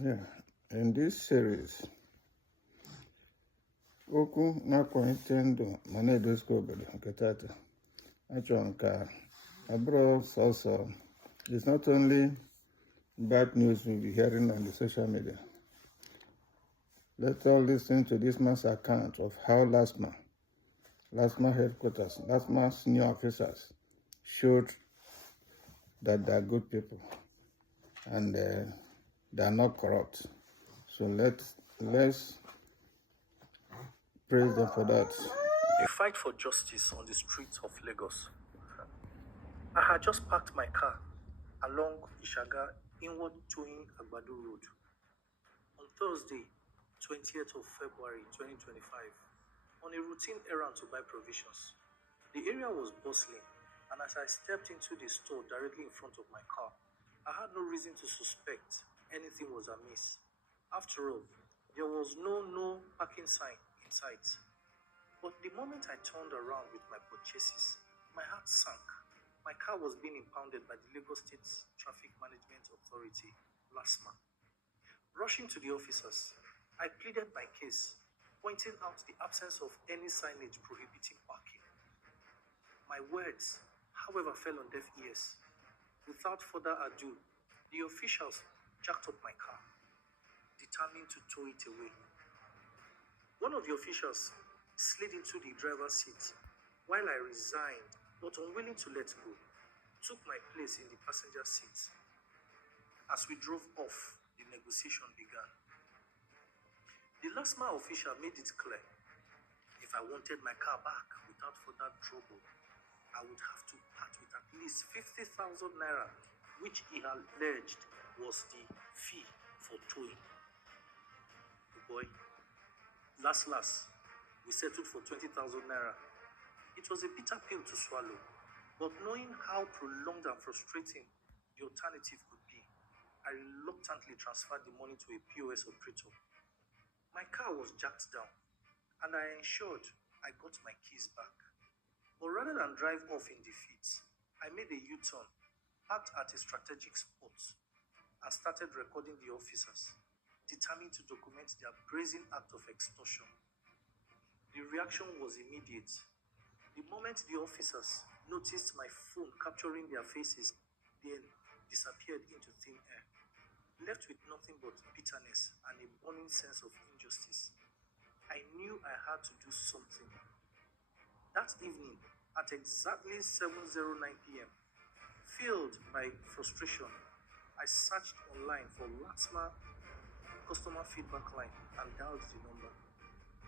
Yeah, in this series, okwu na-akwalite ndụ ma na-edozikwa obodo nke tata achọrọ m ka abụrụ sọsọ. It's not only bad news we'll be hearing on the social media. Let's all listen to this man's account of how LASTMA headquarters, LASTMA senior officers showed that they're good people and they're not corrupt. So let's praise them for that. A fight for justice on the streets of Lagos. I had just parked my car along Ishaga inward Toyin Agbado Road on Thursday, 20th of February 2025, on a routine errand to buy provisions. The area was bustling, and as I stepped into the store directly in front of my car, I had no reason to suspect anything was amiss. After all, there was no parking sign in sight. But the moment I turned around with my purchases, my heart sank. My car was being impounded by the Lagos State Traffic Management Authority, LASTMA. Rushing to the officers, I pleaded my case, pointing out the absence of any signage prohibiting parking. My words, however, fell on deaf ears. Without further ado, the officials jacked up my car, determined to tow it away. One of the officials slid into the driver's seat, while I resigned, but unwilling to let go, took my place in the passenger seat. As we drove off, the negotiation began. The LASTMA official made it clear, if I wanted my car back without further trouble, I would have to part with at least 50,000 naira, which he alleged was the fee for towing. Oh boy, last, we settled for 20,000 naira. It was a bitter pill to swallow, but knowing how prolonged and frustrating the alternative could be, I reluctantly transferred the money to a POS operator. My car was jacked down, and I ensured I got my keys back. But rather than drive off in defeat, I made a U-turn, parked at a strategic spot, and started recording the officers, determined to document their brazen act of extortion. The reaction was immediate. The moment the officers noticed my phone capturing their faces, then disappeared into thin air, left with nothing but bitterness and a burning sense of injustice. I knew I had to do something. That evening, at exactly 7:09 p.m., filled by frustration, I searched online for LASTMA customer feedback line and dialed the number.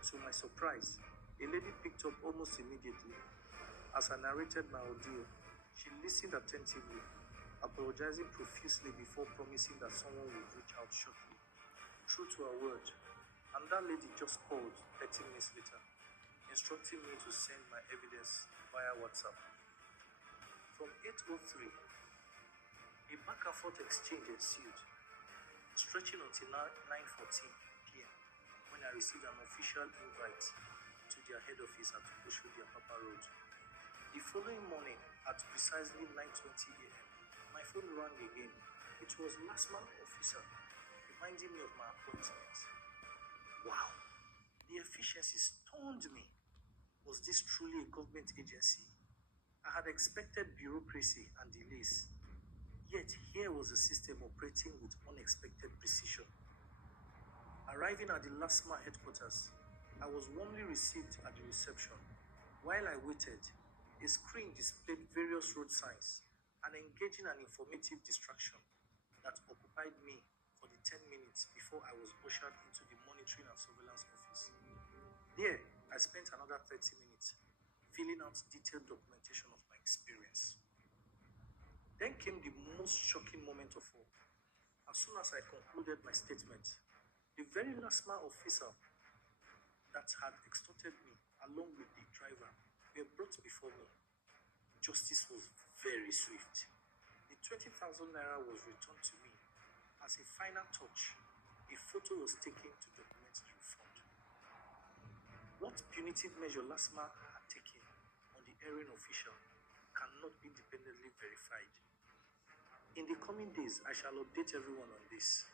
To my surprise, a lady picked up almost immediately. As I narrated my ordeal, she listened attentively, apologizing profusely before promising that someone would reach out shortly. True to her word, and that lady just called 30 minutes later, instructing me to send my evidence via WhatsApp. From 8:03, a back and forth exchange ensued, stretching until 9:14 p.m. when I received an official invite to their head office at Oshodi Apapa Road. The following morning, at precisely 9:20 a.m., my phone rang again. It was LASTMA officer reminding me of my appointment. Wow, the efficiency stunned me. Was this truly a government agency? I had expected bureaucracy and delays. Yet here was a system operating with unexpected precision. Arriving at the LASTMA headquarters, I was warmly received at the reception. While I waited, a screen displayed various road signs, an engaging and informative distraction that occupied me for the 10 minutes before I was ushered into the monitoring and surveillance office. There, I spent another 30 minutes filling out detailed documentation of my experience. Then came the most shocking moment of all. As soon as I concluded my statement, the very LASTMA officer that had extorted me, along with the driver, were brought before me. Justice was very swift. The 20,000 naira was returned to me. As a final touch, a photo was taken to document the refund. What punitive measure LASTMA had taken on the erring official cannot be independently verified. In the coming days, I shall update everyone on this.